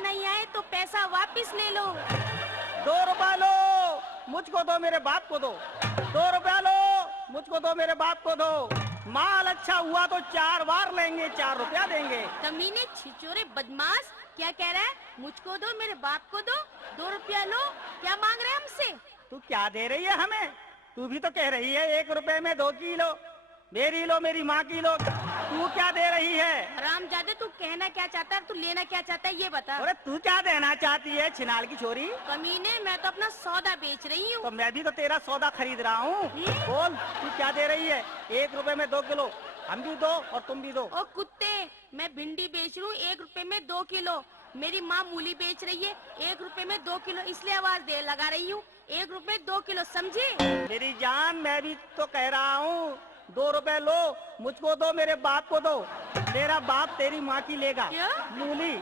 नहीं आए तो पैसा वापस ले लो। 2 रुपया लो, मुझको दो, मेरे बाप को दो। 2 रुपया लो, मुझको दो, मेरे बाप को दो। माल अच्छा हुआ तो 4 बार लेंगे, 4 रुपया देंगे। कमीने, छिचोरे, बदमाश, क्या कह रहा है? मुझको दो, मेरे बाप को दो, 2 रुपया लो। क्या मांग रहे हैं हमसे? तू क्या दे रही है हमें? तू भी तो कह रही है 1 रुपए में 2 किलो। मेरी लो, मेरी माँ की लो, तू क्या दे रही है? हरामजादे, तू कहना क्या चाहता है, तू लेना क्या चाहता है, ये बता। अरे तू क्या देना चाहती है छिनाल की छोरी? कमीने, मैं तो अपना सौदा बेच रही हूँ। तो मैं भी तो तेरा सौदा खरीद रहा हूँ। बोल, तू क्या दे रही है? 1 रुपए में 2 किलो, हम भी दो और तुम भी दो। ओ कुत्ते, मैं भिंडी बेच रही हूँ 1 रुपए में 2 किलो। मेरी माँ मूली बेच रही है 1 रुपए में 2 किलो, इसलिए आवाज दे लगा रही हूँ। 1 रुपए 2 किलो, समझे? मेरी जान, मैं भी तो कह रहा हूँ 2 रुपए लो, मुझको दो, मेरे बाप को दो। मेरा बाप तेरी माँ की लेगा क्या? मूली,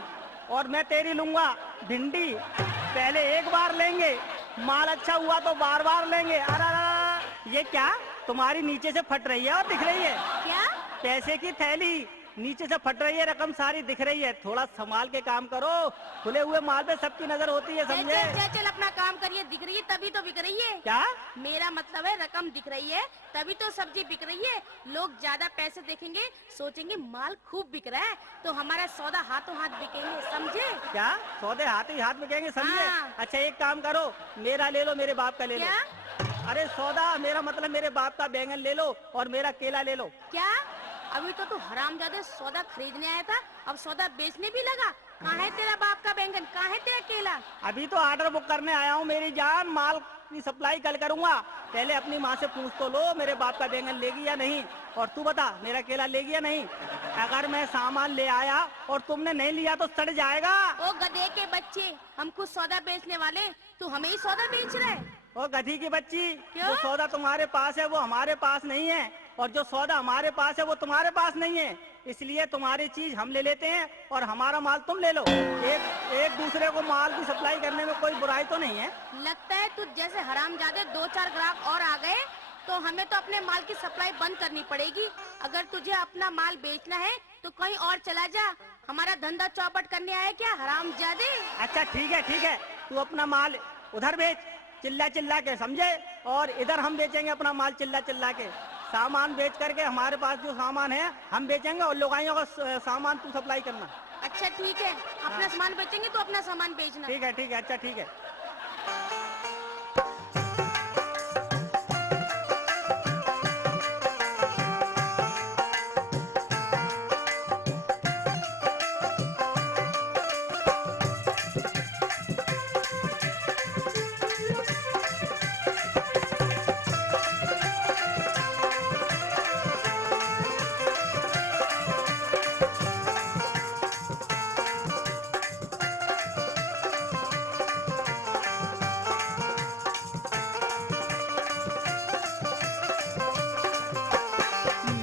और मैं तेरी लूंगा भिंडी। पहले 1 बार लेंगे, माल अच्छा हुआ तो बार बार लेंगे। अरे ये क्या तुम्हारी नीचे से फट रही है और दिख रही है? क्या? पैसे की थैली नीचे से फट रही है, रकम सारी दिख रही है। थोड़ा संभाल के काम करो, खुले हुए माल पे सबकी नजर होती है, चल समझे? चल चल चल, अपना काम करिए। दिख रही है तभी तो बिक रही है। क्या? मेरा मतलब है रकम दिख रही है तभी तो सब्जी बिक रही है। लोग ज्यादा पैसे देखेंगे, सोचेंगे माल खूब बिक रहा है, तो हमारा सौदा हाथों हाथ बिकेंगे, समझे? क्या सौदे हाथ ही हाथ बिकेंगे, समझे? हाँ। अच्छा एक काम करो, मेरा ले लो, मेरे बाप का ले लो। क्या? अरे सौदा, मेरा मतलब मेरे बाप का बैंगन ले लो और मेरा केला ले लो। क्या? अभी तो तू हरामजादे सौदा खरीदने आया था, अब सौदा बेचने भी लगा। कहाँ है तेरा बाप का बैंगन, कहाँ है तेरा केला? अभी तो ऑर्डर बुक करने आया हूँ मेरी जान, माल की सप्लाई कल करूंगा। पहले अपनी माँ से पूछ तो लो मेरे बाप का बैंगन लेगी या नहीं, और तू बता मेरा केला लेगी या नहीं। अगर मैं सामान ले आया और तुमने नहीं लिया तो सड़ जाएगा। ओ गधे के बच्चे, हम खुद सौदा बेचने वाले, तू हमें ही सौदा बेच रहा है? ओ गधी की बच्ची, क्यों? जो सौदा तुम्हारे पास है वो हमारे पास नहीं है, और जो सौदा हमारे पास है वो तुम्हारे पास नहीं है। इसलिए तुम्हारी चीज हम ले लेते हैं और हमारा माल तुम ले लो। एक दूसरे को माल की सप्लाई करने में कोई बुराई तो नहीं है। लगता है तुझ जैसे हरामजादे 2-4 ग्राहक और आ गए तो हमें तो अपने माल की सप्लाई बंद करनी पड़ेगी। अगर तुझे अपना माल बेचना है तो कहीं और चला जा, हमारा धंधा चौपट करने आया क्या हरामजादे? अच्छा ठीक है, तू अपना माल उधर बेच चिल्ला चिल्ला के, समझे? और इधर हम बेचेंगे अपना माल चिल्ला चिल्ला के। सामान बेच करके हमारे पास जो सामान है हम बेचेंगे, और लोगाइयों का सामान तू सप्लाई करना। अच्छा ठीक है, अपना सामान बेचेंगे तो अपना सामान बेचना। ठीक है, अच्छा ठीक है।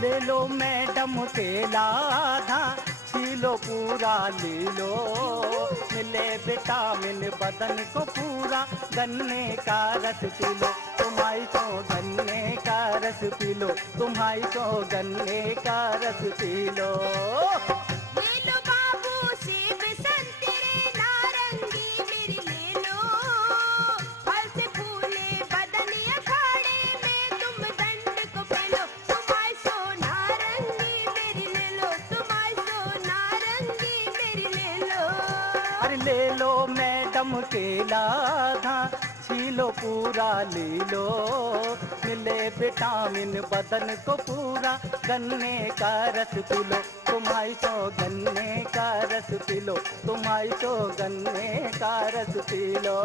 ले लो मैडम केला आधा, छीलो पूरा ले लो। मिले विटामिन बदन को पूरा, गन्ने का रस पी लो, तुम्हारी को गन्ने का रस पी लो, तुम्हारी को गन्ने का रस पी लो। ले लो बाबू सेब संतरे नारंगी मेरी ले लो, फल से फूले बदन अखाड़े में तुम दंड को पेलो, तुम्हारी सो नारंगी मेरी ले लो, तुम्हारी सो नारंगी मेरी ले लो। अरे ले लो मैडम केला आधा, छीलो पूरा ले लो। मिले विटामिन बदन को पूरा, गन्ने का रस पी लो, तुम्हारी तो गन्ने का रस पी लो, तुम्हारी तो गन्ने का रस पी लो।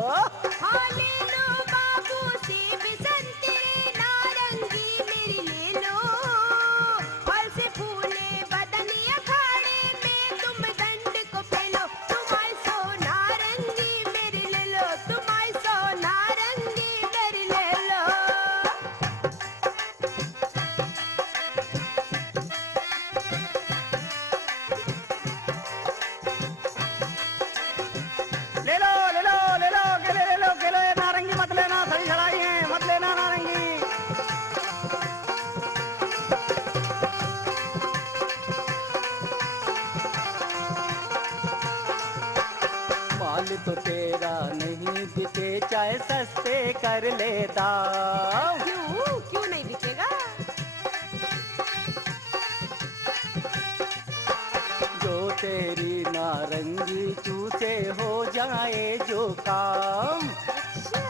हाँ ले लो बाबू सेब संतरे नारंगी मेरी ले लो, फल से फूले बदन अखाड़े में तुम दंड को पेलो, तुम्हारी सो नारंगी मेरी ले लो, तुम्हारी सो नारंगी मेरी ले लो। ले लो केले, ले लो केले, ये नारंगी मत तो तेरा नहीं बिके, चाहे सस्ते कर ले दाम। क्यों क्यों नहीं बिकेगा? जो तेरी नारंगी चूसे हो जाए जो काम। अच्छा।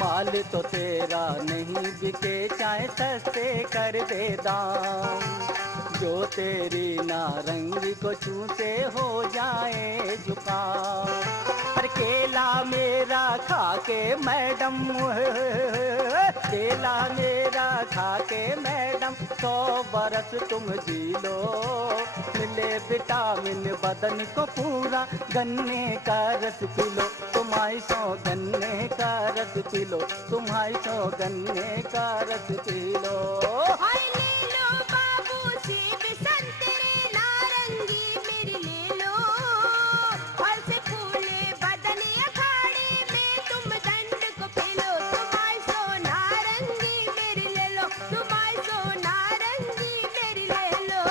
माल तो तेरा नहीं बिके, चाहे सस्ते कर दे दाम। जो तेरी नारंगी को चूसे हो जाए जुकाम। पर केला मेरा खा के मैडम, केला मेरा खा के मैडम 100 बरस तुम जी लो। मिले विटामिन बदन को पूरा, गन्ने का रस पी लो। तुम्हारी 100 गन्ने का रस पी लो, तुम्हारी 100 गन्ने का रस पी लो। हाय ले लो बाबू सेब संतरे नारंगी मेरी ले लो। फल से फूले बदन अखाड़े में तुम दंड को पेलो। तुम्हारी 100 नारंगी मेरी ले लो, तुम्हारी 100 नारंगी मेरी ले लो।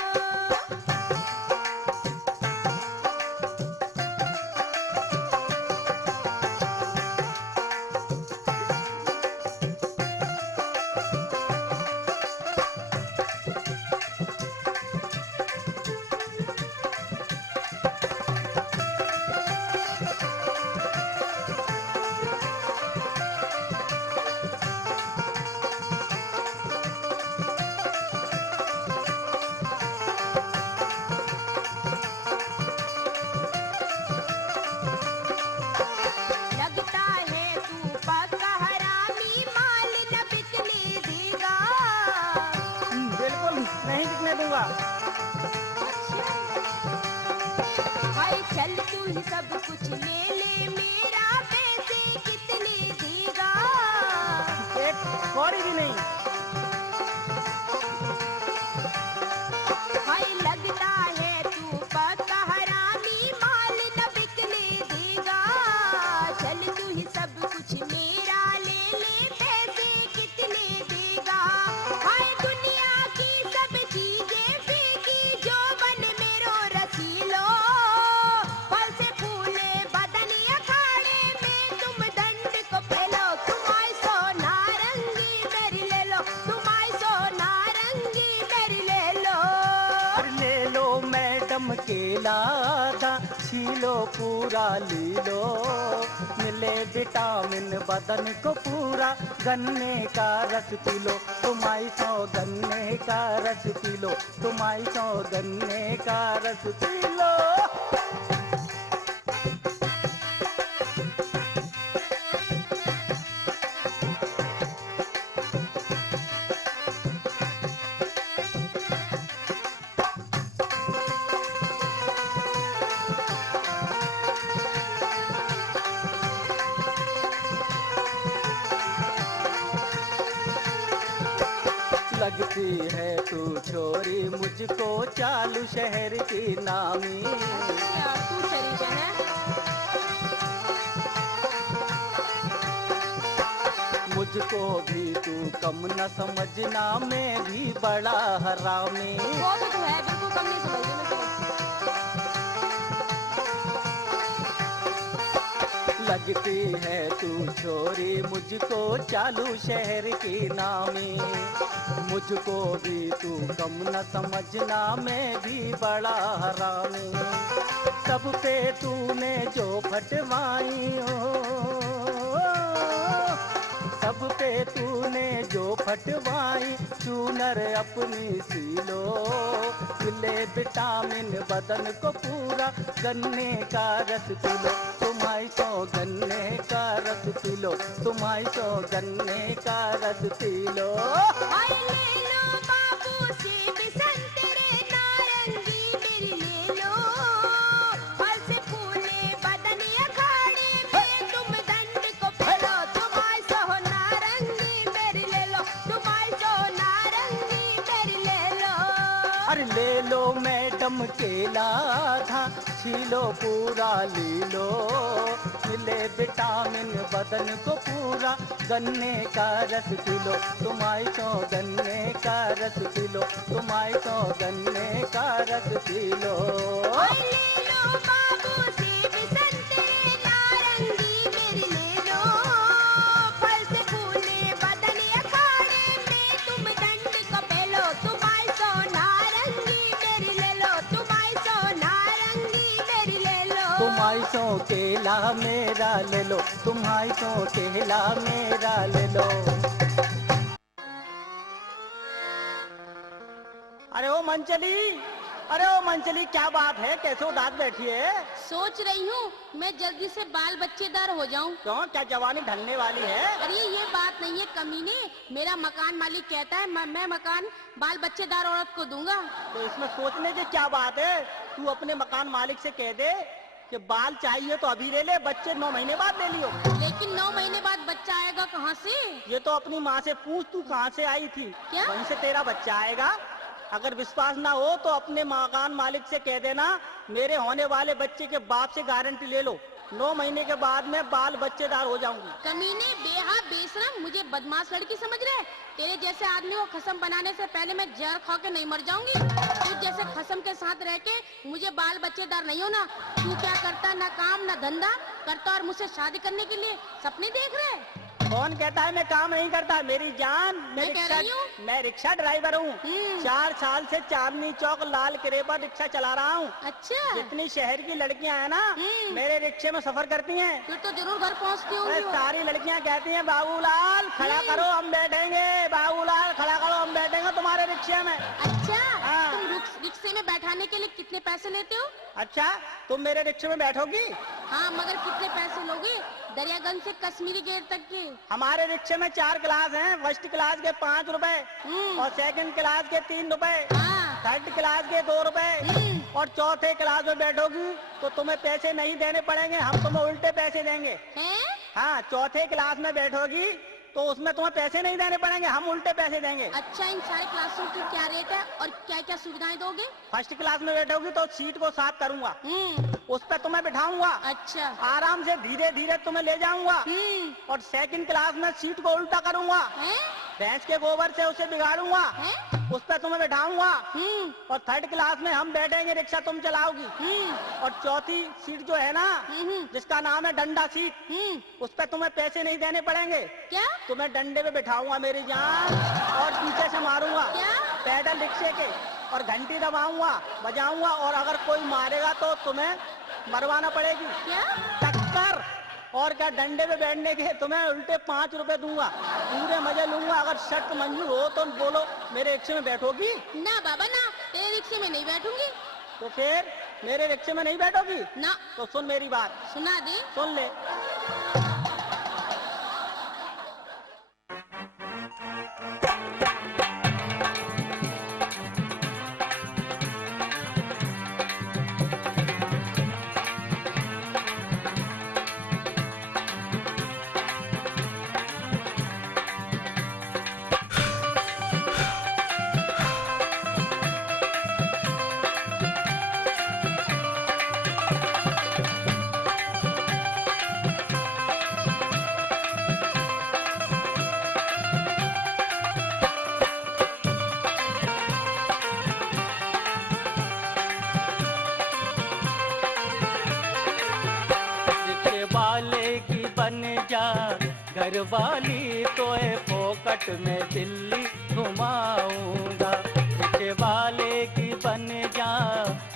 लगता है तू पक्का हरामी, माल न बिकने देगा। बिल्कुल नहीं बिकने दूंगा। हाय चल तू ही सब कुछ ले ले, मेरा पैसे कितने देगा? एक कौड़ी भी नहीं। हाय लगता है तू पक्का हरामी, माल न बिकने देगा। चल तू ही सब कुछ मेरा ले ले, पैसे कितने देगा? हाय दुनिया की सब चीजें फेंकी, जो बन मेरो रसीलो। फल से फूले बदन अखाड़े में तुम दंड को पेलो। तुम्हारी 100 नारंगी मेरी ले लो, तुम्हारी 100 नारंगी मेरी ले लो। और ले लो मैडम केला आधा, छीलो पूरा ली लो। मिले विटामिन बदन को पूरा, गन्ने का रस पी लो। तुम्हारी 100 गन्ने का रस पी लो, तुम्हारी 100 गन्ने का रस पी लो। लगती है तू छोरी मुझको चालू शहर की नामी। अच्छा, तू शरीफ है। मुझको भी तू कम न समझना, मैं भी बड़ा हरामी। वो तो तू है, बिल्कुल कम नहीं समझती मैं तुझे। लगती है तू छोरी मुझको चालू शहर की नामी। मुझको भी तू कम न समझना, मैं भी बड़ा हरामी। सब पे तूने जो फटवाई हो, सब पे तूने जो फटवाई, चूनर अपनी सीलो। मिले विटामिन बदन को पूरा, गन्ने का रस पी लो। तुम्हारी 100 गन्ने का रस पी लो, तुम्हारी 100 गन्ने का रस पी लो। हाय ले लो बाबू सेब संतरे नारंगी मेरी ले लो। फल से फूले बदन अखाड़े में तुम दंड को पेलो। तुम्हारी 100 नारंगी मेरी ले लो, तुम्हारी 100 नारंगी मेरी ले लो। अरे ले लो मैडम केला था, छीलो पूरा ली लो। मिले विटामिन बदन को पूरा, गन्ने का रस पी लो। तुम्हारी 100 गन्ने का रस पी लो, तुम्हारी 100 गन्ने का रस केला मेरा ले लो, तुम आई तो केला मेरा ले लो। अरे ओ मंचली, अरे ओ मंचली, क्या बात है, कैसे उदास बैठी है? सोच रही हूँ मैं जल्दी से बाल बच्चेदार हो जाऊँ। क्यों, क्या जवानी ढलने वाली है? अरे ये बात नहीं है कमीने, मेरा मकान मालिक कहता है मैं मकान बाल बच्चेदार औरत को दूंगा। तो इसमें सोचने की क्या बात है? तू अपने मकान मालिक से कह दे कि बाल चाहिए तो अभी ले ले, बच्चे 9 महीने बाद ले लियो। लेकिन 9 महीने बाद बच्चा आएगा कहाँ से? ये तो अपनी माँ से पूछ, तू कहाँ से आई थी, क्या? वहीं से तेरा बच्चा आएगा। अगर विश्वास ना हो तो अपने मकान मालिक से कह देना मेरे होने वाले बच्चे के बाप से गारंटी ले लो, 9 महीने के बाद मैं बाल बच्चेदार हो जाऊंगी। कमीने, बेहा, बेशरम, मुझे बदमाश लड़की समझ रहे? तेरे जैसे आदमी को खसम बनाने से पहले मैं जहर खा के नहीं मर जाऊंगी। तू जैसे खसम के साथ रह के मुझे बाल बच्चेदार नहीं होना। तू क्या करता, ना काम ना धंधा करता और मुझसे शादी करने के लिए सपने देख रहे? कौन कहता है मैं काम नहीं करता? मेरी जान, मैं कह रही हूँ। मैं रिक्शा ड्राइवर हूँ। 4 साल से चांदनी चौक लाल किले पर रिक्शा चला रहा हूँ। अच्छा, जितनी शहर की लड़कियाँ हैं ना, मेरे रिक्शे में सफर करती हैं। फिर तो जरूर घर पहुँचती अरे होंगी वो। सारी लड़कियाँ कहती हैं बाबूलाल खड़ा करो हम बैठेंगे, बाबूलाल खड़ा करो हम बैठेंगे तुम्हारे रिक्शे में। अच्छा, हाँ। तुम रिक्शे में बैठाने के लिए कितने पैसे लेते हो? अच्छा, तुम मेरे रिक्शे में बैठोगी? हाँ, मगर कितने पैसे लोगे? दरियागंज से कश्मीरी गेट तक के। हमारे रिक्शे में 4 क्लास हैं। फर्स्ट क्लास के 5 रुपए और सेकंड क्लास के 3 रुपए, हाँ। थर्ड क्लास के 2 रुपए और चौथे क्लास में बैठोगी तो तुम्हें पैसे नहीं देने पड़ेंगे, हम तुम्हें उल्टे पैसे देंगे। हैं? हाँ, चौथे क्लास में बैठोगी तो उसमें तुम्हें पैसे नहीं देने पड़ेंगे, हम उल्टे पैसे देंगे। अच्छा, इन सारे क्लासों की क्या रेट है और क्या क्या सुविधाएं दोगे? फर्स्ट क्लास में बैठोगी तो सीट को साफ करूंगा, उस पर तुम्हें बिठाऊंगा, अच्छा। आराम से धीरे धीरे तुम्हें ले जाऊंगा। और सेकंड क्लास में सीट को उल्टा करूंगा, हैं? भैंस के गोबर से उसे बिगाड़ूंगा, हैं? उस पर तुम्हें बैठाऊंगा। और थर्ड क्लास में हम बैठेंगे, रिक्शा तुम चलाओगी। और चौथी सीट जो है ना, जिसका नाम है डंडा सीट, उस पर तुम्हें पैसे नहीं देने पड़ेंगे। क्या? तुम्हें डंडे पे बिठाऊंगा मेरी जान और पीछे से मारूंगा क्या? पैडल रिक्शे के, और घंटी दबाऊंगा, बजाऊंगा, और अगर कोई मारेगा तो तुम्हें मरवाना पड़ेगी। क्या? टक्कर। और क्या, डंडे पे बैठने के तुम्हें उल्टे 5 रुपए दूंगा, पूरे मजे लूंगा। अगर शर्त मंजूर हो तो बोलो मेरे रिक्शे में बैठोगी? ना बाबा ना, तेरे रिक्शे में नहीं बैठूंगी। तो फिर मेरे रिक्शे में नहीं बैठोगी? ना। तो सुन मेरी बात, सुना दे। सुन ले। रिक्शे वाले की बन जा घर वाली, तो फोकट में दिल्ली घुमाऊंगा। रिक्शे वाले की बन जा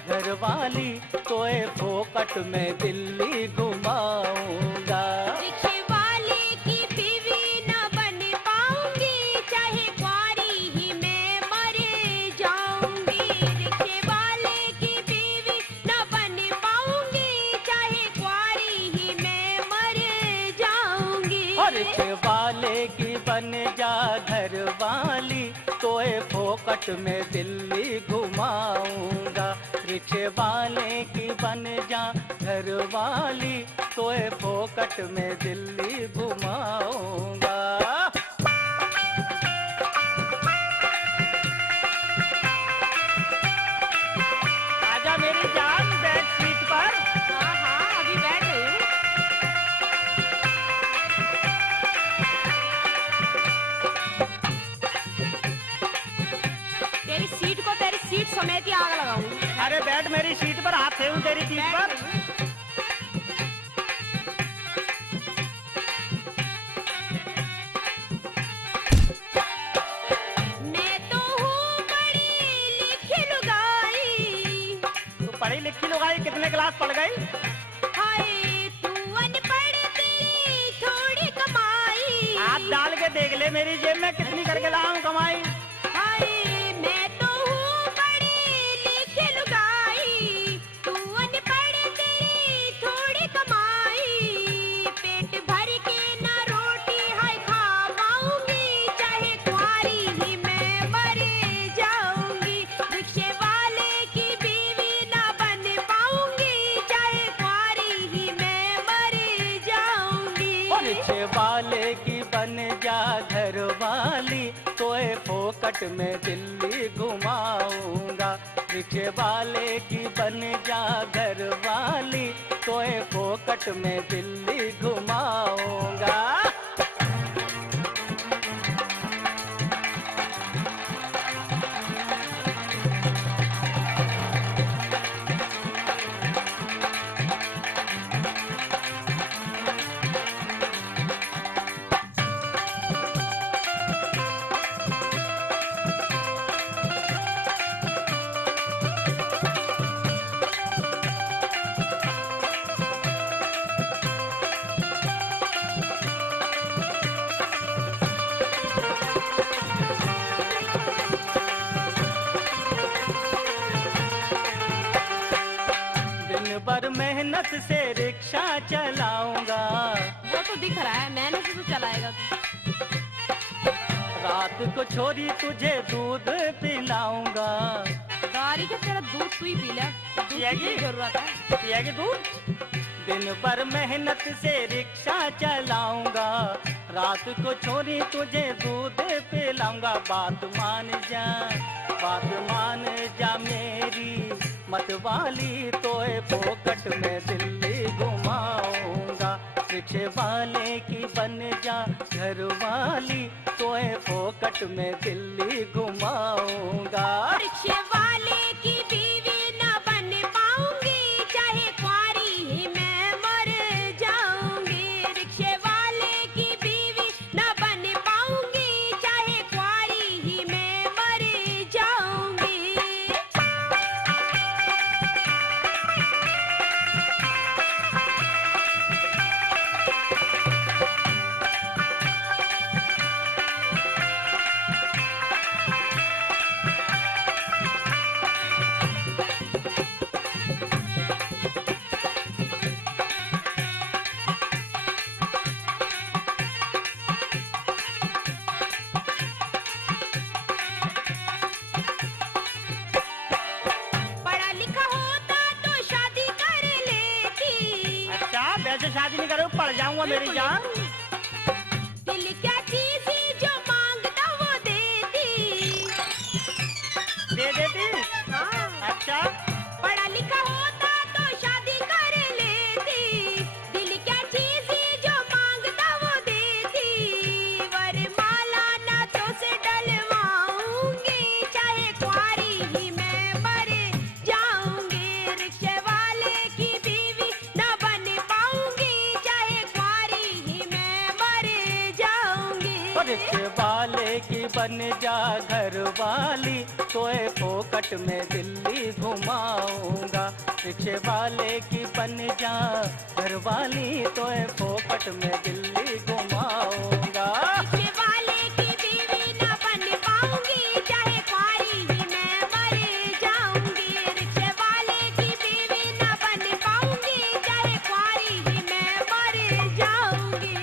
घर वाली, तो फोकट में दिल्ली घुमाऊंगा। रिक्शे वाले की बीवी न बन पाऊंगी, चाहे कुंवारी ही मैं मर जाऊंगी। रिक्शे वाले की बीवी न बन पाऊंगी, चाहे कुंवारी ही मैं मर जाऊंगी। रिक्शे वाले की बन जा घर वाली, तो फोकट में दिल्ली घुमाऊंगा। रिक्शे वाले की बन जा घर वाली, तो फोकट में दिल्ली घुमाऊंगा। आजा मेरी जान, बैठ सीट पर। हाँ हाँ, अभी बैठ रही हूँ। तेरी सीट को तेरी सीट समेत ही आग लगाऊंगी। अरे बैठ मेरी सीट पर, हाथ फेरूं तेरी सीट पर। मैं तो हूँ बड़ी लिखी लुगाई। तू पढ़ी लिखी लुगाई, कितने क्लास पढ़ गई? हाय मेरी जेब में कितनी करके लाऊं कमाई। हाय मैं तो हूँ बड़ी लिखी लुगाई, तू अनपढ़ तेरी थोड़ी कमाई। पेट भर के ना रोटी हाय खा पाऊंगी, चाहे कुंवारी ही मैं मर जाऊंगी। रिक्शे वाले की बीवी ना बन पाऊंगी, चाहे कुंवारी ही मैं मर जाऊंगी। रिक्शे वाले की बन जा घर वाली, तोए फोकट में दिल्ली घुमाऊंगा। रिक्शे वाले की बन जा घर वाली, तोए फोकट में दिल्ली घुमाऊंगा। दिन भर मेहनत से रिक्शा चलाऊंगा, वो तो दिख रहा है, मेहनत से तो चलाएगा तू। रात को छोरी तुझे दूध पिलाऊंगा। गाड़ी के तेरा दूध तू ही पी ले, दूध की पिएगी? जरूरत है। पिएगी दूध? दिन भर मेहनत से रिक्शा चलाऊंगा, रात को छोरी तुझे दूध पिलाऊंगा। बात मान जा मेरी मत वाली, तोए पोकट में दिल्ली घुमाऊंगा। रिक्शे वाले की बन जा घर वाली, तोए पोकट में दिल्ली घुमाऊंगा। रिक्शे वाले की बीवी ना बन पाऊंगी, चाहे कुंवारी ही मैं मर जाऊंगी। रिक्शे वाले की बीवी ना बन पाऊंगी, चाहे कुंवारी ही मैं मर जाऊंगी। पढ़ा लिखा होता तो शादी कर लेती। अच्छा, वैसे शादी नहीं करो, पड़ जाऊंगा मेरी जान। दिल क्या चीज ही जो मांगता वो देती। दे देती? हाँ। अच्छा, पढ़ा लिखा होता तो शादी कर लेती। दिल क्या चीज ही जो मांगता वो देती। वरमाला ना तो से डलवाऊंगी, चाहे कुंवारी ही मैं मर जाऊंगी। रिक्शे वाले की बीवी ना बन पाऊंगी, चाहे कुंवारी ही मैं मर जाऊंगी। रिक्शे वाले की बन जा घर वाली, तोए फोकट में दिल्ली घुमाऊंगा। रिक्शे वाले की बन जा घर वाली, तोए फोकट में दिल्ली घुमाऊंगा। रिक्शे वाले की बीवी ना बन पाऊंगी, चाहे कुंवारी ही मैं मर जाऊंगी। रिक्शे वाले की बीवी ना बन पाऊंगी, चाहे कुंवारी ही मैं मर जाऊंगी।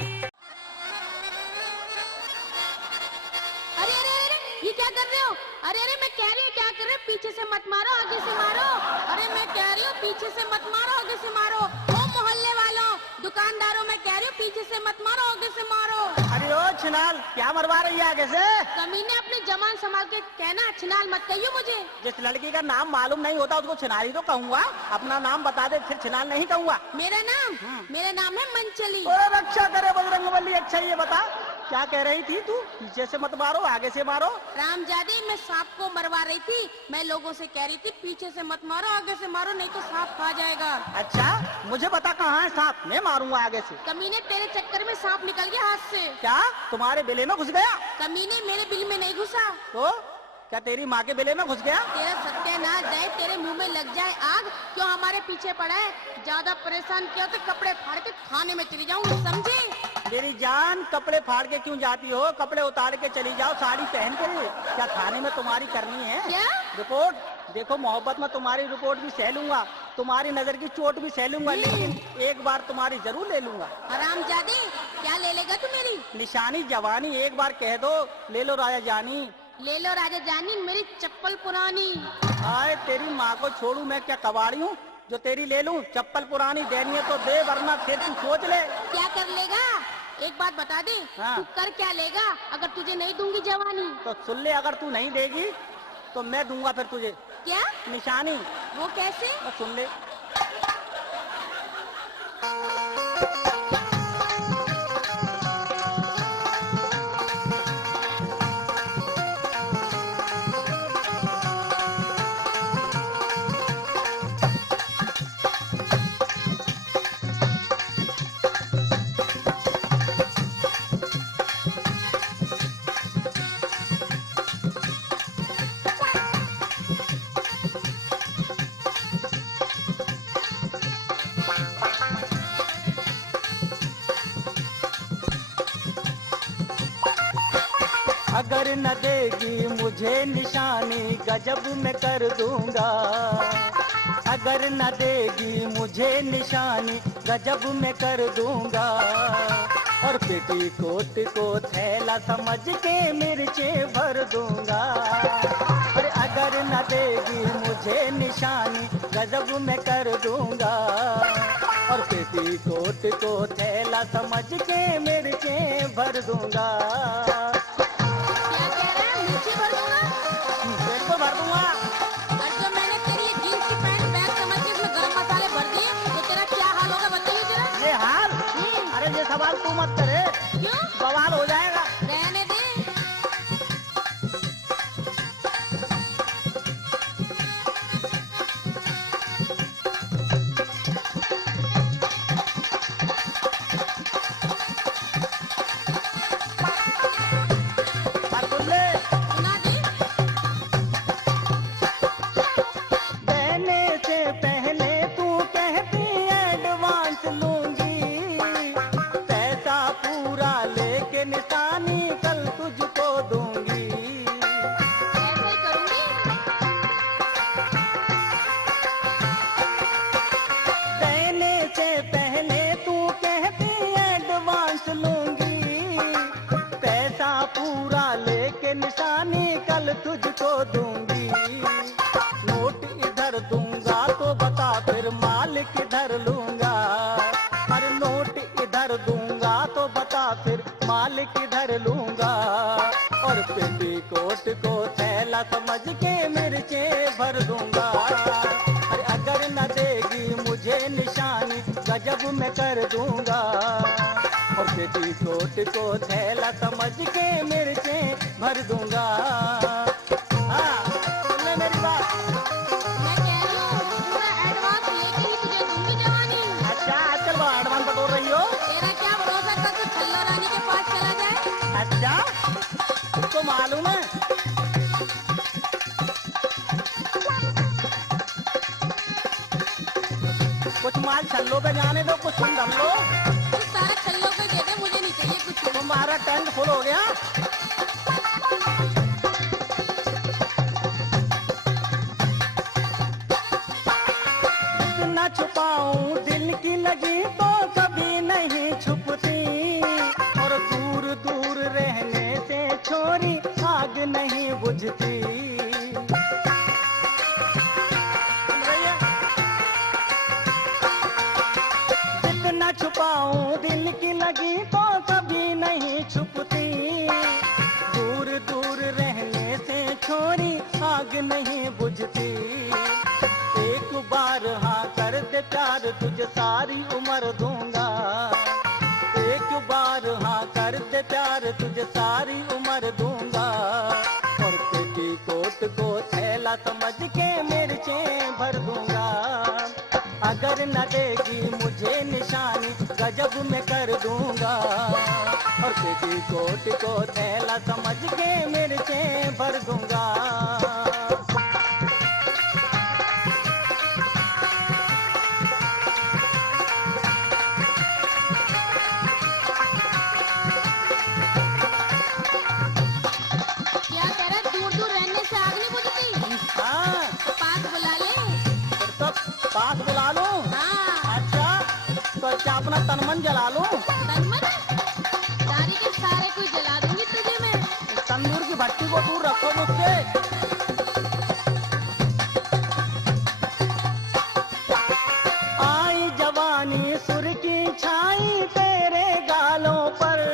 अरे अरे अरे ये क्या कर रहे हो? अरे अरे मैं कह रही हूँ क्या कर रहे हो? पीछे से मत मारो, आगे से मारो। अरे मैं कह रही हूँ पीछे से मत मारो, आगे से मारो। ओ मोहल्ले वालों, दुकानदारों, मैं कह रही हूँ पीछे से मत मारो, आगे से मारो। अरे ओ छिनाल, क्या मरवा रही है आगे से? कमीने अपनी जबान संभाल के कहना, छिनाल मत कहियो मुझे। जिस लड़की का नाम मालूम नहीं होता उसको छिनाली तो कहूंगा, अपना नाम बता दे फिर छिनाल नहीं कहूंगा। मेरा नाम है मंचली। और रक्षा करे बजरंगबली। अच्छा ये बता, क्या कह रही थी तू? पीछे से मत मारो, आगे से मारो। रामजादे, मैं सांप को मरवा रही थी। मैं लोगों से कह रही थी पीछे से मत मारो, आगे से मारो, नहीं तो सांप खा जाएगा। अच्छा, मुझे बता कहाँ है सांप, मैं मारूंगा आगे से। कमीने, तेरे चक्कर में सांप निकल गया हाथ से। क्या तुम्हारे बिले में घुस गया? कमीने, मेरे बिल में नहीं घुसा। तो क्या तेरी माँ के बिले में घुस गया? तेरा सत्यानाश जाए, तेरे मुंह में लग जाए आग। क्यों हमारे पीछे पड़ा है? ज्यादा परेशान किया तो कपड़े फाड़ के थाने में चली जाऊंगी, समझे? मेरी जान, कपड़े फाड़ के क्यों जाती हो? कपड़े उतार के चली जाओ, साड़ी पहन के। क्या थाने में तुम्हारी करनी है क्या? रिपोर्ट? देखो, मोहब्बत में तुम्हारी रिपोर्ट भी सह लूंगा, तुम्हारी नजर की चोट भी सह लूंगा, लेकिन एक बार तुम्हारी जरूर ले लूंगा। हरामजादे, क्या ले लेगा तू मेरी? निशानी जवानी, एक बार कह दो, ले लो राजा जानी। ले लो राजा जानी मेरी चप्पल पुरानी। आए तेरी माँ को छोड़ू, मैं क्या कबाड़ी हूँ जो तेरी ले लूं? चप्पल पुरानी देनी है तो दे, वरना फिर तू सोच ले। क्या कर लेगा? एक बात बता दे, हाँ। तू कर क्या लेगा अगर तुझे नहीं दूंगी जवानी? तो सुन ले, अगर तू नहीं देगी तो मैं दूंगा फिर तुझे क्या? निशानी। वो कैसे? तो सुन ले। अगर न देगी मुझे निशानी, गजब मैं कर दूंगा। अगर न देगी मुझे निशानी, गजब मैं कर दूंगा। और पेटीकोट को थैला समझ के मिर्चे भर दूंगा। अरे अगर न देगी मुझे निशानी, गजब मैं कर दूंगा। और पेटीकोट को थैला समझ के मिर्चे भर दूंगा। क्या कह रहा है? नीचे भर दूंगा? पेट को भर दूंगा। और जो मैंने तेरी ये जीन्स की पैंट बैग समझ के इसमें गरम मसाले भर दिए तो तेरा क्या हाल होगा बताइए जरा। ये हाल? अरे ये सवाल तू मत करे, क्यों? बवाल हो जाएगा। रहने दे। और सुन ले, सुना दे। देने से पहले तू कहती एडवांस लूंगी। पैसा पूरा लेके निशानी कल तुझको दूंगी। ऐसे ही करूंगी। देने से पहले तू कहती एडवांस लूंगी। पैसा पूरा लेके निशानी कल तुझको दूंगी। नोट इधर दूंगा तो बता फिर माल किधर लूंगा। अरे नोट इधर दूंगा तो बता फिर माल किधर लूंगा। और पेटीकोट को थैला समझ के मिर्चे भर दूंगा। अरे अगर न देगी मुझे निशानी, गजब मैं कर दूंगा। और पेटीकोट को थैला समझ के मिर्चे भर दूंगा। हाँ, सुन ले मेरी बात। मैं कह रही हूँ पूरा एडवांस लेके ही तुझे दूंगी जवानी। अच्छा, आजकल वो एडवांस बटोर रही हो? तेरा क्या भरोसा कल तू छल्ला रानी के पास चला जाए। अच्छा, तुमको मालूम है? कुछ माल छल्लो पे जाने दो, कुछ तुम धर लो। तू सारा छल्लों पे दे दे, मुझे नहीं चाहिए कुछ। तुम्हारा टैंक फुल हो गया। न छुपाऊं दिल की लगी तो कभी नहीं छुपती। और दूर दूर रहने से छोरी आग नहीं बुझती। जितना छुपाऊं दिल की लगी तो कभी नहीं छुपती। दूर दूर रहने से छोरी आग नहीं बुझती। एक बार हाँ कर दे प्यार, तुझे सारी उम्र दूंगा। एक बार हाँ कर दे प्यार, तुझे सारी उम्र दूंगा। और पेटीकोट को थैला समझ के मिर्चे भर दूंगा। अगर न देगी मुझे निशानी, गजब मैं कर दूंगा। और पेटीकोट को थैला समझ के मिर्चे भर दूंगा। पास बुला लूं? हाँ। अच्छा, तो अच्छा अपना तन मन जला लूं? तनमन सारी के सारे कुछ जला दूंगी तुझे मैं। तंदूर की भट्टी को दूर रखो मुझसे। आई जवानी सुर्खी छाई तेरे गालों पर,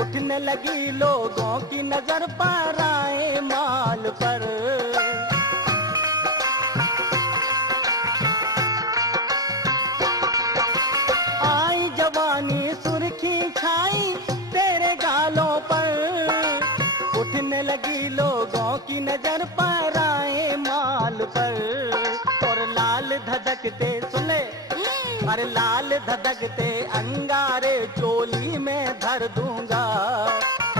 उठने लगी लोगों की नजर पर आए माल पर। आई जवानी सुर्खी छाई तेरे गालों पर, उठने लगी लोगों की नजर पर आए माल पर। और लाल धधकते सुने, अरे लाल धधकते अंगारे चोली में धर दूंगा,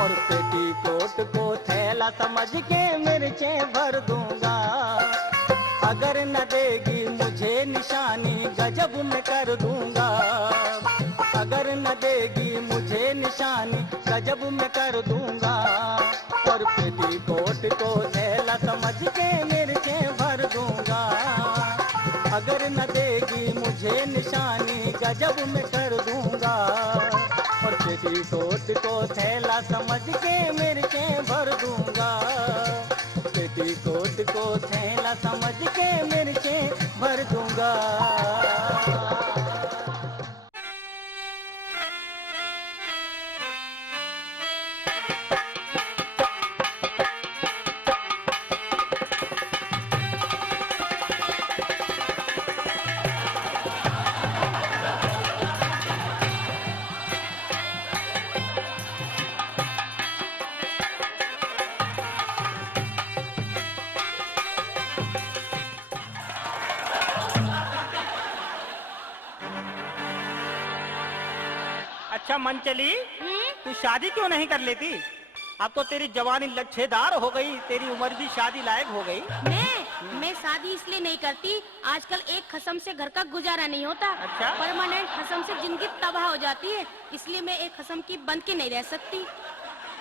और पेटीकोट को थैला समझ के मिर्चें भर दूंगा। अगर न देगी मुझे निशानी गजब में कर दूंगा, अगर न देगी मुझे निशानी गजब में कर दूंगा। और पेटीकोट को थैला समझ के मिर्चें भर दूंगा, अगर न देगी मुझे निशानी गजब में कर दूंगा। और पेटीकोट को थैला समझ के मिर्चें भर दूंगा, पेटीकोट को थैला समझ के मिर्चें भर दूंगा। अच्छा मन चली, तू शादी क्यों नहीं कर लेती? अब तो तेरी जवानी लच्छेदार हो गई, तेरी उम्र भी शादी लायक हो गई। मैं शादी इसलिए नहीं करती, आजकल एक खसम से घर का गुजारा नहीं होता। अच्छा? परमानेंट खसम से जिंदगी तबाह हो जाती है, इसलिए मैं एक खसम की बन के नहीं रह सकती।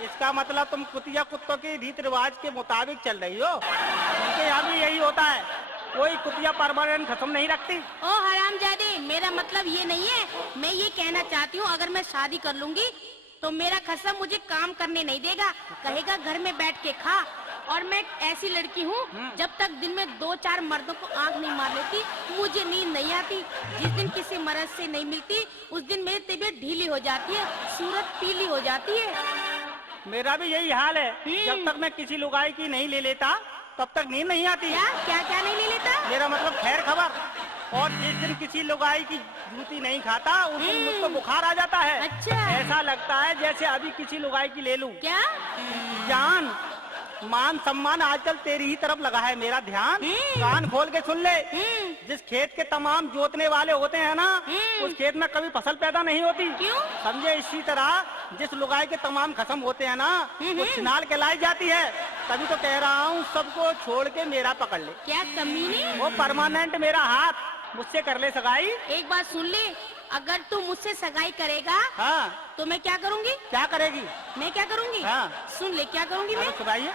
इसका मतलब तुम कुतिया कुत्तों के रीत रिवाज के मुताबिक चल रही हो। उनके यहाँ भी यही होता है, कोई कुतिया परमानेंट खत्म नहीं रखती। ओ हरामजादे, मेरा मतलब ये नहीं है। मैं ये कहना चाहती हूँ, अगर मैं शादी कर लूंगी तो मेरा खसम मुझे काम करने नहीं देगा, कहेगा घर में बैठ के खा। और मैं ऐसी लड़की हूँ, जब तक दिन में 2-4 मर्दों को आंख नहीं मार लेती मुझे नींद नहीं आती। जिस दिन किसी मर्द से नहीं मिलती उस दिन मेरी तबीयत ढीली हो जाती है, सूरत पीली हो जाती है। मेरा भी यही हाल है, जब तक मैं किसी लुगाई की नहीं ले लेता तब तक नींद नहीं आती। क्या क्या नहीं ले लेता? मेरा मतलब खैर खबर। और जिस दिन किसी लुगाई की जूती नहीं खाता उस दिन मुझको बुखार आ जाता है। अच्छा। ऐसा लगता है जैसे अभी किसी लुगाई की ले लूं। क्या? जान, मान सम्मान आजकल तेरी ही तरफ लगा है मेरा ध्यान। कान खोल के सुन ले, जिस खेत के तमाम जोतने वाले होते हैं ना, उस खेत में कभी फसल पैदा नहीं होती। क्यों? समझे? इसी तरह जिस लुगाई के तमाम खसम होते हैं ना, वो छिनाल कहलाई जाती है। तभी तो कह रहा हूँ सबको छोड़ के मेरा पकड़ ले। क्या कमीने? वो परमानेंट मेरा हाथ, मुझसे कर ले सगाई। एक बात सुन ले, अगर तू मुझसे सगाई करेगा हाँ, तो मैं क्या करूँगी? क्या करेगी? मैं क्या करूँगी? हाँ। सुन ले, क्या करूँगी मैं? सुनाइए।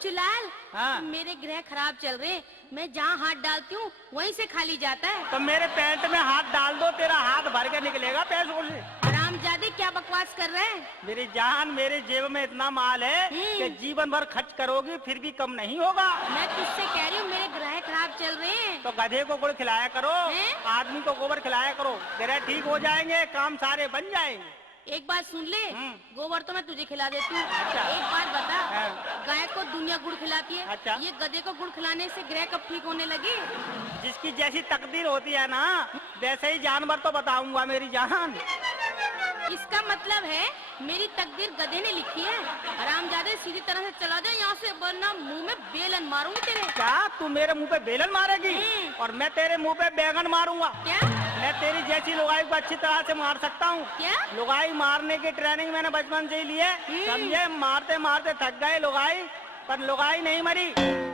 बच्चू लाल, हाँ। मेरे ग्रह खराब चल रहे हैं, मैं जहाँ हाथ डालती हूँ वहीं से खाली जाता है। तो मेरे पैंट में हाथ डाल दो, तेरा हाथ भर के निकलेगा पैसों से। हरामजादे, क्या बकवास कर रहे हैं? मेरी जान, मेरे जेब में इतना माल है कि जीवन भर खर्च करोगी फिर भी कम नहीं होगा। मैं तुझसे कह रही हूँ मेरे ग्रह खराब चल रहे हैं। तो गधे को गुड़ खिलाया करो, हैं? आदमी को गोबर खिलाया करो, ग्रह ठीक हो जाएंगे, काम सारे बन जाएंगे। एक बात सुन ले, गोबर तो मैं तुझे खिला देती हूँ। अच्छा। एक बात बता, हाँ। गाय को दुनिया गुड़ खिलाती है, अच्छा। ये गधे को गुड़ खिलाने से ग्रह कब ठीक होने लगी? जिसकी जैसी तकदीर होती है ना, वैसे ही जानवर तो बताऊंगा मेरी जान। इसका मतलब है मेरी तकदीर गधे ने लिखी है। हरामजादे, सीधी तरह से चला जाए यहाँ से, वरना मुंह में बेलन मारूंगी तेरे। क्या तू मेरे मुंह पे बेलन मारेगी और मैं तेरे मुंह पे बैगन मारूंगा? क्या? मैं तेरी जैसी लुगाई को अच्छी तरह से मार सकता हूँ। क्या? लुगाई मारने की ट्रेनिंग मैंने बचपन से ही ली है, समझे? मारते मारते थक गए लुगाई, पर लुगाई नहीं मरी।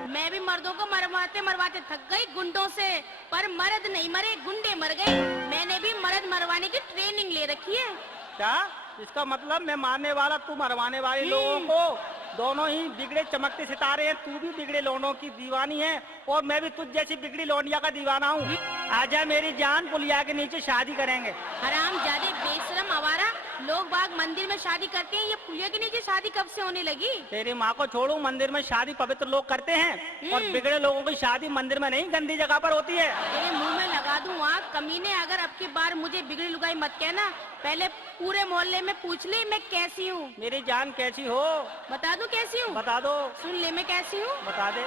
मैं भी मर्दों को मरवाते मरवाते थक गई गुंडों से, पर मर्द नहीं मरे, गुंडे मर गए। मैंने भी मर्द मरवाने की ट्रेनिंग ले रखी है। क्या? इसका मतलब मैं मारने वाला, तू मरवाने वाले लोगों को, दोनों ही बिगड़े चमकते सितारे हैं। तू भी बिगड़े लौंडों की दीवानी है और मैं भी तुझ जैसी बिगड़ी लौंडिया का दीवाना हूँ। आजा मेरी जान, पुलिया के नीचे शादी करेंगे। हरामजादे, बेशरम आवारा, लोग बाग मंदिर में शादी करते हैं, ये पुलिया के नीचे शादी कब से होने लगी? तेरी माँ को छोड़ू, मंदिर में शादी पवित्र लोग करते हैं और बिगड़े लोगों की शादी मंदिर में नहीं, गंदी जगह पर होती है। तेरे मुंह में लगा दूं आग, कमीने। अगर अब की बार मुझे बिगड़ी लुगाई मत कहना, पहले पूरे मोहल्ले में पूछ ले मैं कैसी हूँ। मेरी जान कैसी हो? बता दूं कैसी हूँ? बता दो। सुन ले मैं कैसी हूँ। बता दे।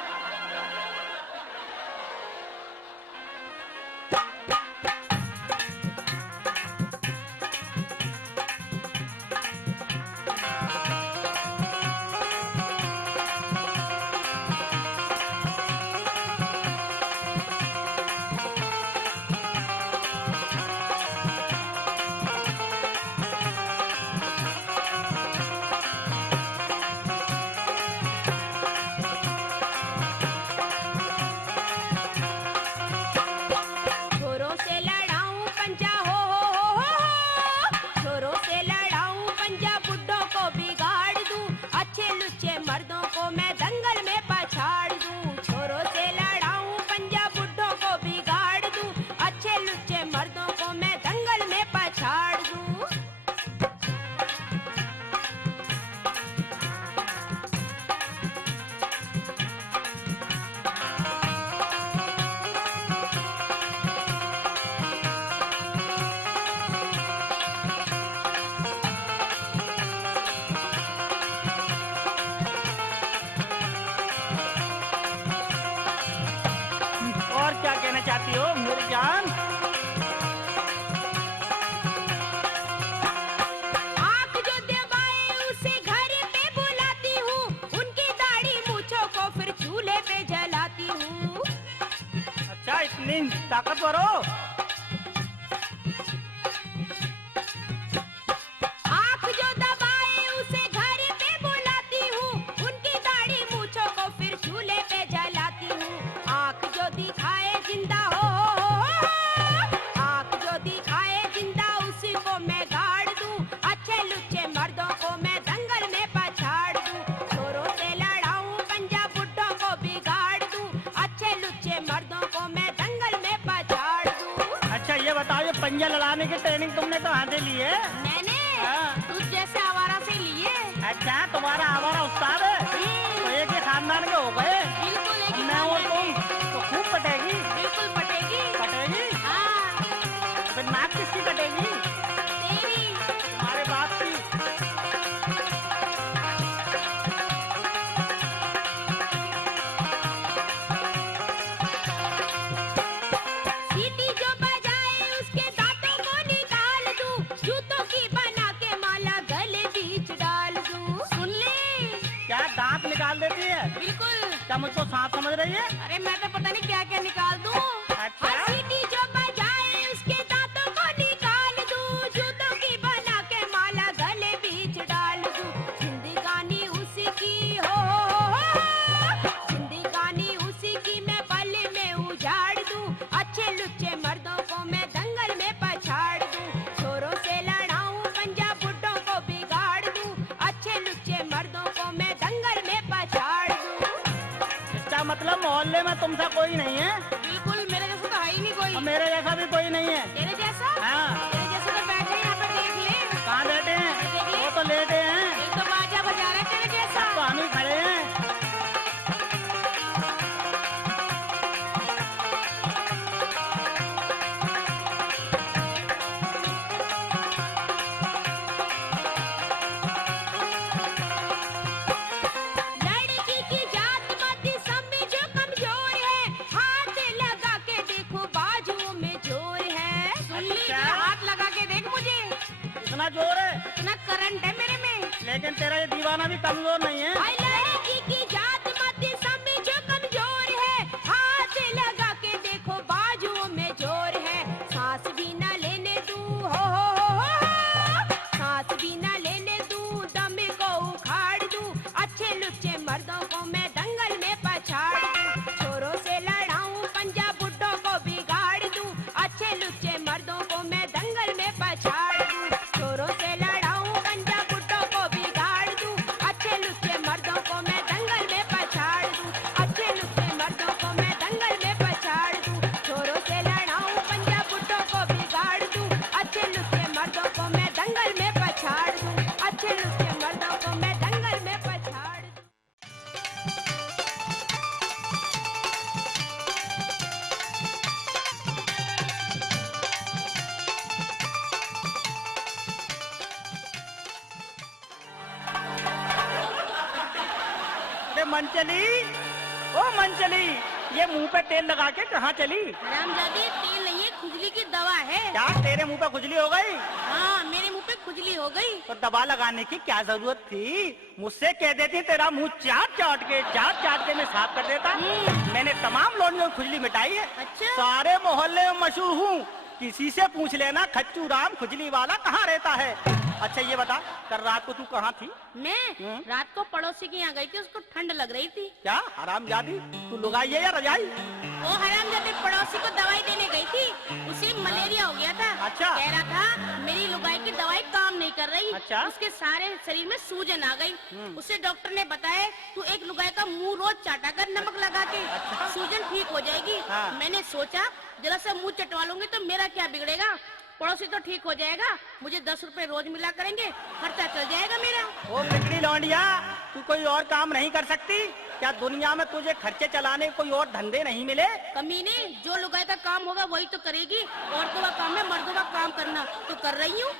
छोरों से लड़ाऊं पंजा, हो। छोरों से लड़ाऊं पंजा, बुड्ढों को बिगाड़ दूं, अच्छे लुच्चे मर्दों को मैं दंगल में पछाड़ दूं। छोरों से लड़ाऊं पंजा, बुड्ढों को बिगाड़ दूं, अच्छे लुच्चे मर्दों को मैं दंगल में पछाड़ दूं। और क्या कहना चाहती हो मेरी जान? आँख जो दबाए उसे घर पे बुलाती हूँ, उनकी दाढ़ी मूंछों को फिर चूल्हे पे जलाती हूँ। अच्छा, इतनी ताकतवर हो? आँख जो दबाए उसे घर पे बुलाती हूँ, उनकी दाढ़ी मूंछों को फिर चूल्हे पे जलाती हूँ। आँख जो दिखाए जिंदा हो, आँख जो दिखाए जिंदा उसी को मैं गाड़ दूँ, अच्छे लुच्चे मर्दों को मैं दंगल में पछाड़ दूँ। छोरों से लड़ाऊं पंजा, बुड्ढों को बिगाड़ दूँ, अच्छे लुच्चे मर्दों को मैं दंगल में पछाड़ दूँ। अच्छा ये बताओ, ये पंजा लड़ाने की ट्रेनिंग तुमने कहाँ से ली है? मैंने हाँ। तुझ जैसे आवारा से लिए। अच्छा, तुम्हारा हमारा उस्ताद है तो एक ही खानदान के हो गए। बिल्कुल एक ही मैं और खानदान तुम तो खूब कटेगी। बिल्कुल पटेगी। कटेगी? हाँ, फिर नाक किसकी कटेगी? तेरी। हमारे बाप की। सीटी जो बजाए उसके दांतों को निकाल दूं, जूतों की बना के माला गले बीच डाल दूं। सुन ले। क्या दांत निकाल देती है? बिल्कुल। क्या मुझको सांप समझ रही है? अरे मैं तो पता नहीं क्या क्या निकाल दूं। अच्छा। और सीटी जो बजाए उसके दांतों को निकाल दूं, जूतों की बना के माला गले बीच डाल दूं। जिंदगानी उसी की हो, जिंदगानी उसी की मैं पल में उजाड़ दूं, अच्छे लुच्चे मर्दों को मैं दंगल में पछाड़ दूं। छोरों से लड़ाऊं पंजा, बुड्ढों को बिगाड़ दूं, अच्छे लुच्चे मर्दों को मैं दंगल में पछाड़ दूं। मोहल्ले में तुमसे कोई नहीं है? बिल्कुल मेरे जैसा तो है ही नहीं कोई। और मेरे जैसा भी कोई नहीं है। तेरे जैसा? हाँ। तेरे जैसे तो बैठे हैं यहाँ पे, देख ले। कहाँ बैठे हैं? देख ले। वो तो लेटे हैं। एक तो बाजा बजा रहे हैं तेरे जैसा। तो हम ही खड़े हैं। लड़की की जात मत समझो कमजोर है, हाथ लगा के देखो बाजुओं में जोर है। सुन ली, अच्छा। तेरा हाथ लगा के देख मुझे, इतना जोर है, इतना करंट है मेरे में। लेकिन तेरा ये दीवाना भी कमजोर नहीं है। हाय लड़की की जात मत समझो कमजोर है, हाथ लगा के देखो बाजुओं में जोर है। सांस भी ना लेने दूं, हो, सांस भी ना लेने दूं, दम को उखाड़ दूं, अच्छे लुच्चे मर्दों को मैं दंगल में पछाड़ दूं, छोरों से लड़ाऊं, पंजाब बुड्ढों को बिगाड़ दूं, अच्छे लुच्चे मर्दों को मैं दंगल में पछाड़ दूं, छोरों से लड़ाऊं, पंजाब बुड्ढों को बिगाड़ दूं, अच्छे लुच्चे मर्दों को मैं दंगल में पछाड़ दूं, अच्छे लुच्चे मर्दों को मैं दंगल में पछाड़ दूं, छोरों से लड़ाऊं, पंजाब बुड्ढों को बिगाड़ दूं, अच्छे लुच्चे मर्दों को मैं दंगल में पछाड़ दूं, अच्छे लुच्चे मर्दों को मैं दंगल में पछाड़ दूं। अरे मनचली, ओ मनचली, ये मुंह पे तेल लगा के कहाँ चली? हरामजादी, तेल नहीं है, खुजली की दवा है। क्या तेरे मुंह पे खुजली हो गई? हाँ, मेरे मुंह पे खुजली हो गई। तो दवा लगाने की क्या जरूरत थी? मुझसे कह देती तेरा मुंह चाट चाट के मैं साफ कर देता। मैंने तमाम लोनियों की खुजली मिटाई है। अच्छा। सारे मोहल्ले में मशहूर हूँ, किसी से पूछ लेना खच्चू राम खुजली वाला कहाँ रहता है। अच्छा ये बता, कल रात को तू कहाँ थी? मैं रात को पड़ोसी के यहाँ गई थी, उसको ठंड लग रही थी। क्या हरामजादी, तू लुगाई है या रजाई? वो हरामजादी पड़ोसी को दवाई देने गई थी, उसे मलेरिया हो गया था। अच्छा। कह रहा था मेरी लुगाई की दवाई काम नहीं कर रही। अच्छा। उसके सारे शरीर में सूजन आ गई। उसे डॉक्टर ने बताया तू एक लुगाई का मुंह रोज चाटा कर नमक लगा के, सूजन ठीक हो जाएगी। हाँ। मैंने सोचा जरा सा मुंह चटवा लूंगी तो मेरा क्या बिगड़ेगा, पड़ोसी तो ठीक हो जाएगा, मुझे 10 रुपए रोज मिला करेंगे, खर्चा चल जाएगा मेरा। ओ बिगड़ी लौंडिया, तू कोई और काम नहीं कर सकती क्या? दुनिया में तुझे खर्चे चलाने के कोई और धंधे नहीं मिले? कमीने, जो लुगाई का काम होगा वही तो करेगी, औरतों का काम है मर्दों का काम करना, तो कर रही हूँ।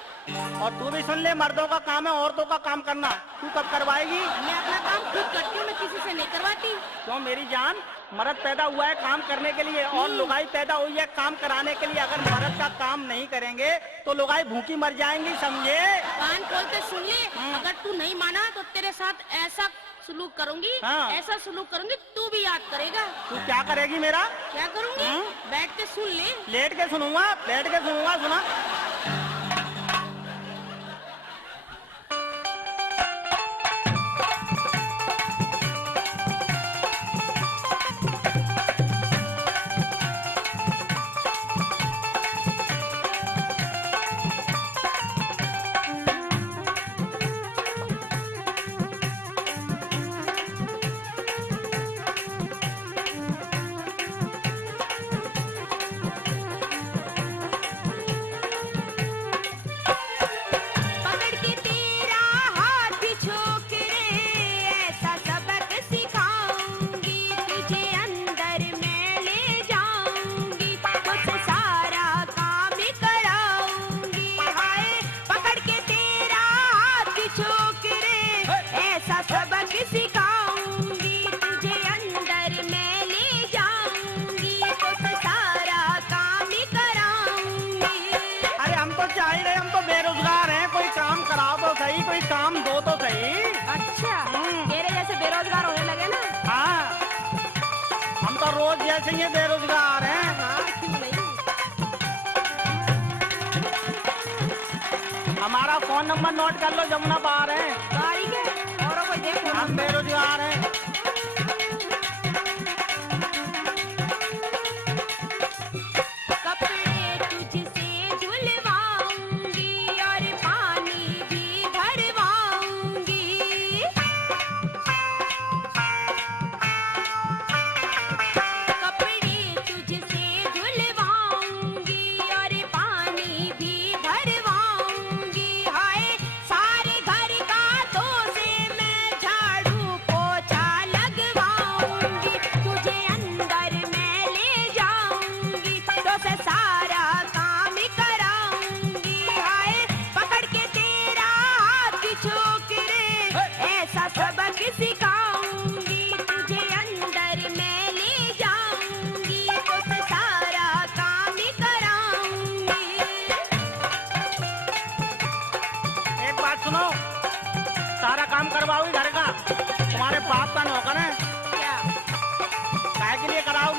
और तू भी सुन ले, मर्दों का काम है औरतों का काम करना, तू कब करवाएगी? मैं अपना काम खुद करती हूँ, मैं किसी से नहीं करवाती। क्यों मेरी जान, मर्द पैदा हुआ है काम करने के लिए और लुगाई पैदा हुई है काम कराने के लिए। अगर मर्द का काम नहीं करेंगे तो लुगाई भूखी मर जाएंगी, समझे? कान खोल के सुन ले, अगर तू नहीं माना तो तेरे साथ ऐसा सलूक करूंगी, हाँ। ऐसा सलूक करूंगी तू भी याद करेगा। तू क्या करेगी मेरा? क्या करूंगी? बैठ के सुन ले। लेट के सुनूंगा, बैठ के सुनूंगा, सुना? पकड़ के तेरा हाथ छोकरे, ऐसा सबक सिखाऊंगी, तुझे अंदर मैं ले जाऊंगी, तुझसे सारा काम कराऊंगी। हाय पकड़ के तेरा हाथ छोकरे, ऐसा सबक सिखाऊंगी, तुझे अंदर मैं ले जाऊंगी, तुझसे सारा काम कराऊंगी। अरे हम तो चाह ही रहे, हम तो बेरोजगार हैं, कोई काम कराओ तो सही, कोई काम दो तो सही। अच्छा, तेरे जैसे बेरोजगार होने लगे ना। हाँ, हम तो रोज जैसे ही बेरोजगार हैं। हाँ, क्यों नहीं। हमारा फोन नंबर नोट कर लो, जमुना पार है, गाड़ी के औरों को देखो। हम बेरोजगार हैं। कपड़े तुझसे धुलवाऊंगी और पानी भी भरवाऊंगी।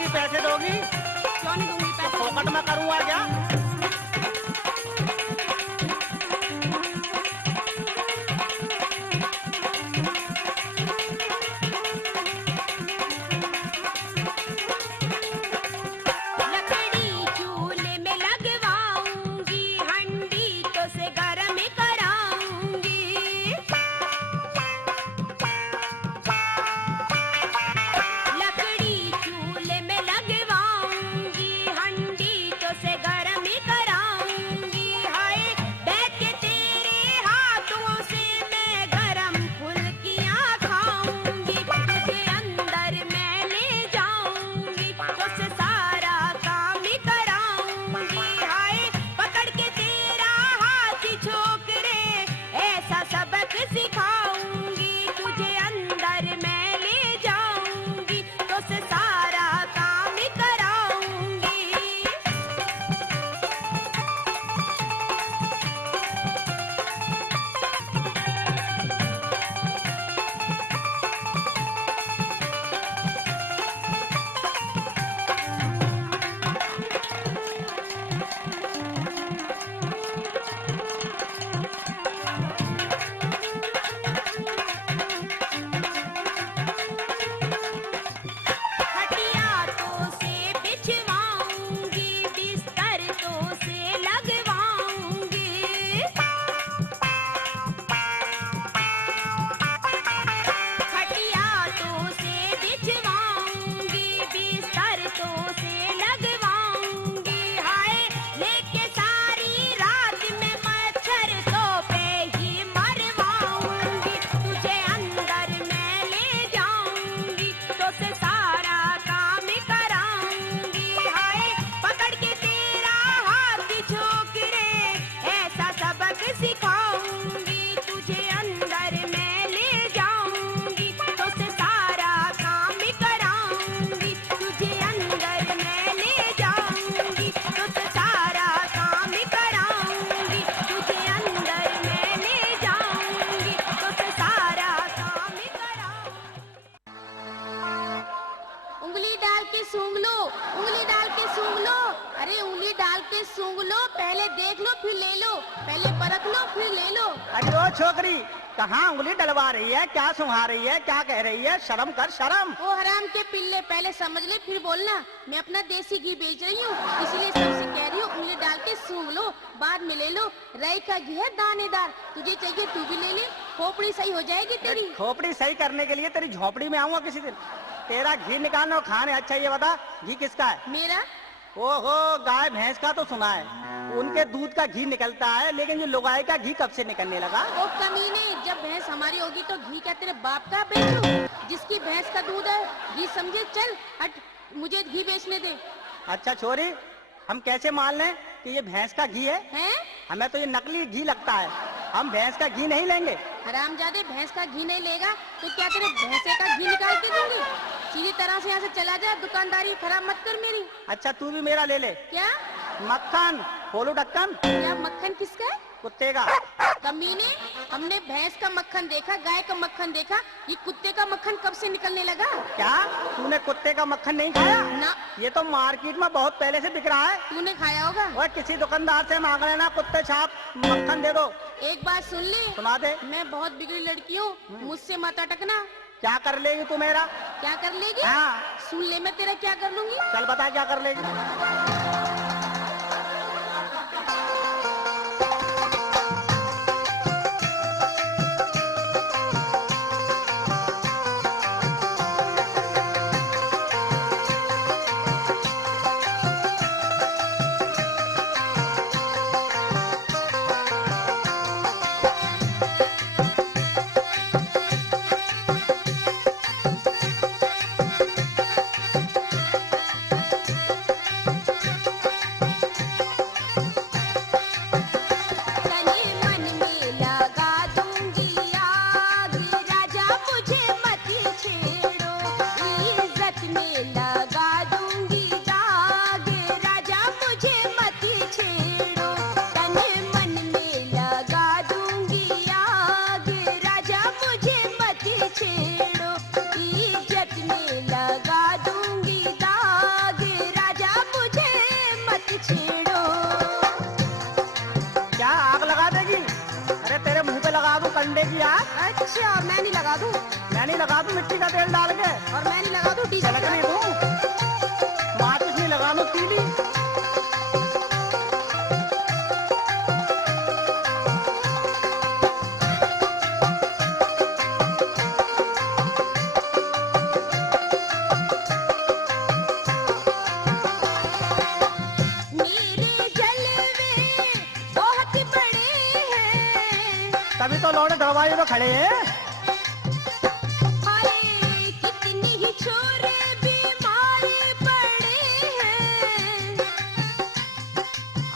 दोगी, पैसे दोगी? क्यों नहीं दूंगी पैसे? फोकट में करूँगा क्या? लकड़ी चूल्हे में लगवाऊंगी, हंडी तो से गरम कराऊंगी। लकड़ी चूल्हे में लगवाऊंगी, हंडी तो से गरम कराऊंगी। हाय बैठ के तेरे हाथों से मैं गरम फुल्कियां खाऊंगी। तुझे अंदर मैं ले जाऊंगी, तुझसे सारा काम कराऊंगी। हाय पकड़ के तेरा हाथ छोकरे, ऐसा सबक सिखाऊंगी। तुझे अंदर मैं ले जाऊंगी, तुझसे सारा काम कराऊंगी। खटिया तो से बिछवाऊंगी, बिस्तर तो से लगवाऊंगी। खटिया तो से बिछवाऊंगी, बिस्तर तो से लगवाऊंगी। हाय लेके सारी रात में मच्छर तो पे ही मरवाऊंगी। तुझे अंदर मैं ले जाऊंगी, तो से सारा काम कराऊंगी। हाय पकड़ के तेरा हाथ छोकरे, ऐसा सबक सिखाऊंगी। तुझे अंदर मैं ले जाऊंगी, तो से सारा काम कराऊंगी। तुझे अंदर मैं ले जाऊंगी, तो से सारा काम कराऊंगी। तुझे अंदर मैं ले जाऊंगी, तो से सारा काम कराऊंगी। उंगली डाल के सूंघ लो, उंगली डाल के सूंघ लो। अरे उंगली डाल के सूंघ लो, पहले देख लो फिर ले लो, पहले परख लो फिर ले लो। अरे ओ छोकरी, कहाँ उंगली डलवा रही है? क्या सुंघा रही है? क्या कह रही है? शर्म कर, शर्म। ओ हराम के पिल्ले, पहले समझ ले फिर बोलना। मैं अपना देसी घी बेच रही हूँ, इसीलिए सबसे कह रही हूँ उंगली डाल के सूंघ लो, बाद में ले लो। राई का घी है दानेदार, तुझे चाहिए तू भी ले ले, खोपड़ी सही हो जाएगी तेरी। खोपड़ी सही करने के लिए तेरी झोपड़ी में आऊंगा किसी दिन। तेरा घी निकालना और खाने। अच्छा ये बता, घी किसका है? मेरा ओहो, गाय भैंस का तो सुना है, उनके दूध का घी निकलता है, लेकिन ये लुगाई का घी कब से निकलने लगा? ओ कमीने, जब भैंस हमारी होगी तो घी क्या तेरे बाप का बेचूं? जिसकी भैंस का दूध है घी समझे। चल हट, मुझे घी बेचने दे। अच्छा छोरी, हम कैसे मान लें कि ये भैंस का घी है? हैं? हमें तो ये नकली घी लगता है, हम भैंस का घी नहीं लेंगे। हरामजादे, भैंस का घी नहीं लेगा तो क्या तेरे भैंसे का घी निकाल के दूंगी? सीधी तरह से यहाँ से चला जा, दुकानदारी खराब मत कर मेरी। अच्छा तू भी मेरा ले ले। क्या? मक्खन खोलो ढक्कन। क्या मक्खन किसका है? कुत्ते का। कमीने, हमने भैंस का मक्खन देखा, गाय का मक्खन देखा, ये कुत्ते का मक्खन कब से निकलने लगा? क्या तूने कुत्ते का मक्खन नहीं खाया? ना। ये तो मार्केट में बहुत पहले से बिक रहा है। तूने खाया होगा। और किसी दुकानदार से मांग लेना, कुत्ते छाप मक्खन दे दो। एक बात सुन ले, सुना दे। मैं बहुत बिगड़ी लड़की हूँ, मुझसे मत अटकना। क्या कर लेगी तू मेरा? क्या कर लेगी? हाँ। सुन ले, मैं तेरा क्या कर लूंगी। चल बता क्या कर लेगी। छेड़ो। क्या आग लगा देगी? अरे तेरे मुंह पे लगा दूं कंडे की आग? अच्छा, मैं नहीं लगा दूं? मैं नहीं लगा दूं मिट्टी का तेल डाल के? और मैं नहीं लगा दूं डीजल का? लगने दूं? माचिस नहीं लगा दूं तीली? मेरे जलवे बहुत बड़े हैं। तभी तो लौटे दरवाजे पे खड़े हैं। हाय, कितनी ही छोरे बीमार पड़े हैं।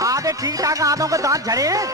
आधे ठीक ठाक आधों के दांत झड़े हैं।